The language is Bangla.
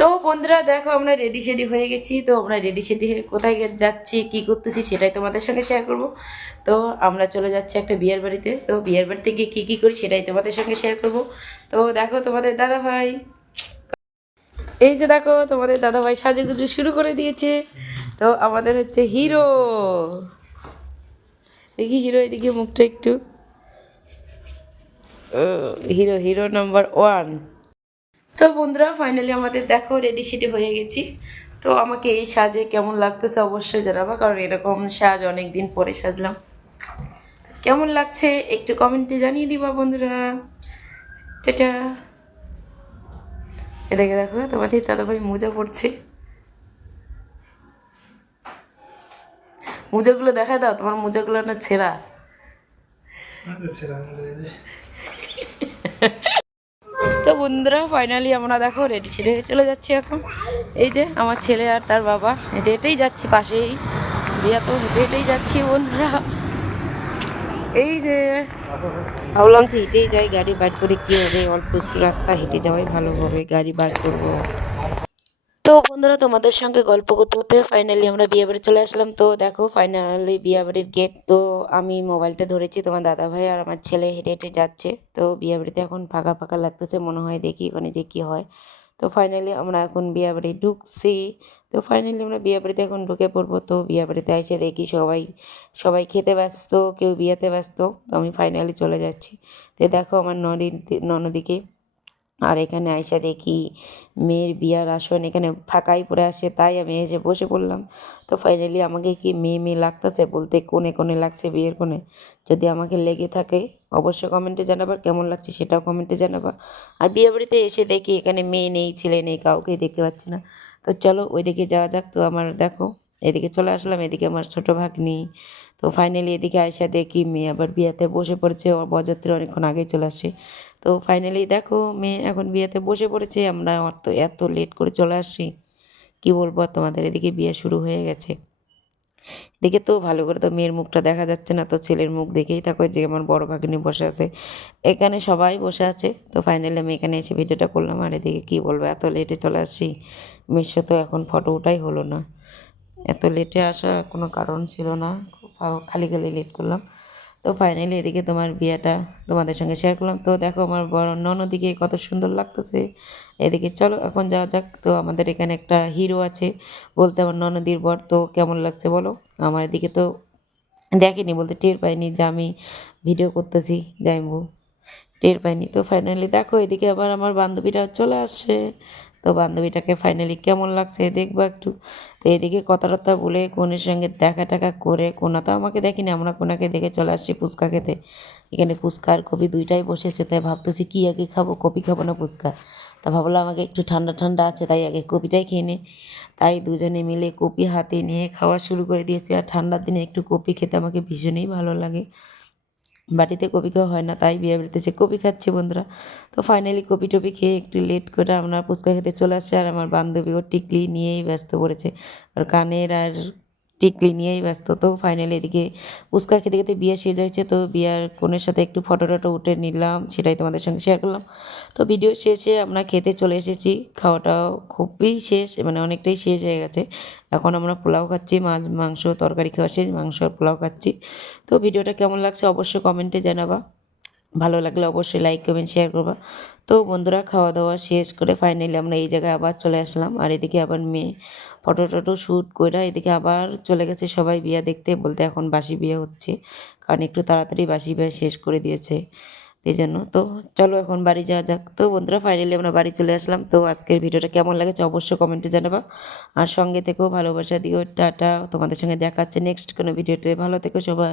তো বন্ধুরা দেখো আমরা রেডি সেডি হয়ে গেছি। তো আমরা রেডি সেডি হয়ে কোথায় যাচ্ছি কি করতেছি সেটাই তোমাদের সঙ্গে শেয়ার করব। তো আমরা চলে যাচ্ছি একটা বিয়ের বাড়িতে। তো বিয়ের বাড়িতে গিয়ে কী করি সেটাই তোমাদের সঙ্গে শেয়ার করব। তো দেখো তোমাদের দাদা ভাই, এই যে দেখো তোমাদের দাদা ভাই সাজুগুজু শুরু করে দিয়েছে। তো আমাদের হচ্ছে হিরো, দেখি হিরো এদিকে মুখটা একটু, হিরো হিরো নাম্বার 1। তো বন্ধুরা ফাইনালি আমাদের দেখো রেডি সেডি হয়ে গেছি। তো আমাকে এই সাজে কেমন লাগতেছে অবশ্যই জানাবা, কারণ এরকম সাজ অনেক দিন পরে সাজলাম। কেমন লাগছে একটু কমেন্টে জানিয়ে দিবা বন্ধুরা। টাটা। এদিকে দেখো তোমাদের দাদাভাই মোজা পড়ছে, মোজাগুলো দেখা দাও, তোমার মোজাগুলো না ছেঁড়া। তো বন্ধুরা ফাইনালি আমরা দেখো রেডি সেডি হয়ে চলে যাচ্ছি এখন। এই যে আমার ছেলে আর তার বাবা হেঁটে হেঁটেই যাচ্ছি, পাশেই বিয়া, তো হেঁটে হেঁটেই যাচ্ছি বন্ধুরা। এই যে ভাবলাম তো হেঁটেই যাই, গাড়ি বার করে কি হবে, অল্প একটু রাস্তা হেঁটে যাওয়াই ভালো হবে, গাড়ি বার করবো। তো বন্ধুরা তোমাদের সঙ্গে গল্প করতে করতে ফাইনালি আমরা বিয়ে বাড়ি চলে আসলাম। তো দেখো ফাইনালি বিয়ে বাড়ির গেট। তো আমি মোবাইলটা ধরেছি, তোমার দাদা ভাই আর আমার ছেলে হেঁটে হেঁটে যাচ্ছে। তো বিয়ে বাড়িতে এখন ফাঁকা ফাঁকা লাগতেছে, মনে হয় দেখি ওখানে যে কী হয়। তো ফাইনালি আমরা এখন বিয়ে বাড়ি ঢুকছি। তো ফাইনালি আমরা বিয়ে বাড়িতে এখন ঢুকে পড়বো। তো বিয়ে বাড়িতে এসে দেখি সবাই সবাই খেতে ব্যস্ত, কেউ বিয়েতে ব্যস্ত। তো আমি ফাইনালি চলে যাচ্ছি। তো দেখো আমার ননদিকে, আর এখানে আইসা দেখি মেয়ের বিয়ার আসন এখানে ফাঁকাই পড়ে আসে, তাই আমি এসে বসে পড়লাম। তো ফাইনালি আমাকে কি মেয়ে মেয়ে লাগতেছে, বলতে কোণে কোণে লাগছে, বিয়ের কোণে। যদি আমাকে লেগে থাকে অবশ্যই কমেন্টে জানাবার, কেমন লাগছে সেটাও কমেন্টে জানাবা। আর বিয়ে বাড়িতে এসে দেখি এখানে মেয়ে নেই ছেলে নেই, কাউকেই দেখতে পাচ্ছি না। তো চলো ওইদিকে যাওয়া যাক। তো আমার দেখো এদিকে চলে আসলাম, এদিকে আমার ছোটো ভাগ্নি। তো ফাইনালি এদিকে আইসা দেখি মেয়ে আবার বিয়েতে বসে পড়েছে, বরযাত্রী অনেকক্ষণ আগেই চলে আসে। তো ফাইনালি দেখো মেয়ে এখন বিয়েতে বসে পড়েছে, আমরা অত এত লেট করে চলে আসি, কি বলবো আর তোমাদের। এদিকে বিয়ে শুরু হয়ে গেছে। এদিকে তো ভালো করে তো মেয়ের মুখটা দেখা যাচ্ছে না, তো ছেলের মুখ দেখেই থাকো যে আমার বড় ভাগ্নি বসে আছে, এখানে সবাই বসে আছে। তো ফাইনালি আমি এখানে এসে ভিডিওটা করলাম। আর এদিকে কী বলবো, এত লেটে চলে আসছি, মেয়ের সাথে এখন ফটো ওঠাই হলো না। এত লেটে আসা কোনো কারণ ছিল না, খালি খালি লেট করলাম। তো ফাইনালি এদিকে তোমার বিয়েটা তোমাদের সঙ্গে শেয়ার করলাম। তো দেখো আমার বড় ননদিকে কত সুন্দর লাগতেছে। এদিকে চলো এখন যাওয়া যাক। তো আমাদের এখানে একটা হিরো আছে, বলতে আমার ননদির বর। তো কেমন লাগছে বলো। আমার এদিকে তো দেখেনি, বলতে টের পাইনি যে আমি ভিডিও করতেছি, যাইবো টের পাইনি। তো ফাইনালি দেখো এদিকে আবার আমার বান্ধবীরা চলে আসছে। তো বান্ধবীটাকে ফাইনালি কেমন লাগছে দেখবো একটু। তো এদিকে কথা টথা বলে কোনের সঙ্গে দেখা টাকা করে, কোনা তো আমাকে দেখেনি, আমরা কোনাকে দেখে চলে আসছি ফুচকা খেতে। এখানে ফুচকা আর কপি দুইটাই বসেছে, তাই ভাবতেছি কি আগে খাবো, কপি খাবো না ফুচকা। তা ভাবলাম আমাকে একটু ঠান্ডা ঠান্ডা আছে, তাই আগে কপিটাই খেয়ে নে। তাই দুজনে মিলে কপি হাতে নিয়ে খাওয়া শুরু করে দিয়েছি। আর ঠান্ডার দিনে একটু কপি খেতে আমাকে ভীষণই ভালো লাগে, বাড়িতে কপি খাওয়া হয় না, তাই বিয়ে বাড়িতে যে কপি খাচ্ছি বন্ধুরা। তো ফাইনালি কপি টপি খেয়ে একটু লেট করে আমরা ফুচকা খেতে চলে আসছি। আর আমার বান্ধবী ও টিকলি নিয়েই ব্যস্ত পড়েছে, আর কানের আর টিকলি নিয়েই ব্যস্ত। তো ফাইনালি এদিকে ফুচকা খেতে খেতে বিয়ে শেষ হয়েছে। তো বিয়ার কনের সাথে একটু ফটো টটো উঠে নিলাম, সেটাই তোমাদের সঙ্গে শেয়ার করলাম। তো ভিডিও শেষে আমরা খেতে চলে এসেছি, খাওয়াটাও খুবই শেষ, মানে অনেকটাই শেষ হয়ে গেছে। এখন আমরা পোলাও খাচ্ছি, মাছ মাংস তরকারি খাওয়া শেষ, মাংস আর পোলাও খাচ্ছি। তো ভিডিওটা কেমন লাগছে অবশ্যই কমেন্টে জানাবা, ভালো লাগলে অবশ্যই লাইক কমেন্ট শেয়ার করবা। তো বন্ধুরা খাওয়া দাওয়া শেষ করে ফাইনালি আমরা এই জায়গায় আবার চলে আসলাম। আর এদিকে আবার মেয়ে ফটো টটো শ্যুট করে এদিকে আবার চলে গেছে সবাই বিয়ে দেখতে, বলতে এখন বাসি বিয়ে হচ্ছে, কারণ একটু তাড়াতাড়ি বাসি বিয়ে শেষ করে দিয়েছে এই জন্য। তো চলো এখন বাড়ি যাওয়া যাক। তো বন্ধুরা ফাইনালি আমরা বাড়ি চলে আসলাম। তো আজকের ভিডিওটা কেমন লাগেছে অবশ্যই কমেন্টে জানাবা, আর সঙ্গে থেকেও ভালোবাসা দিও। টাটা, তোমাদের সঙ্গে দেখা হচ্ছে নেক্সট কোনো ভিডিওতে, ভালো থেকো সবাই।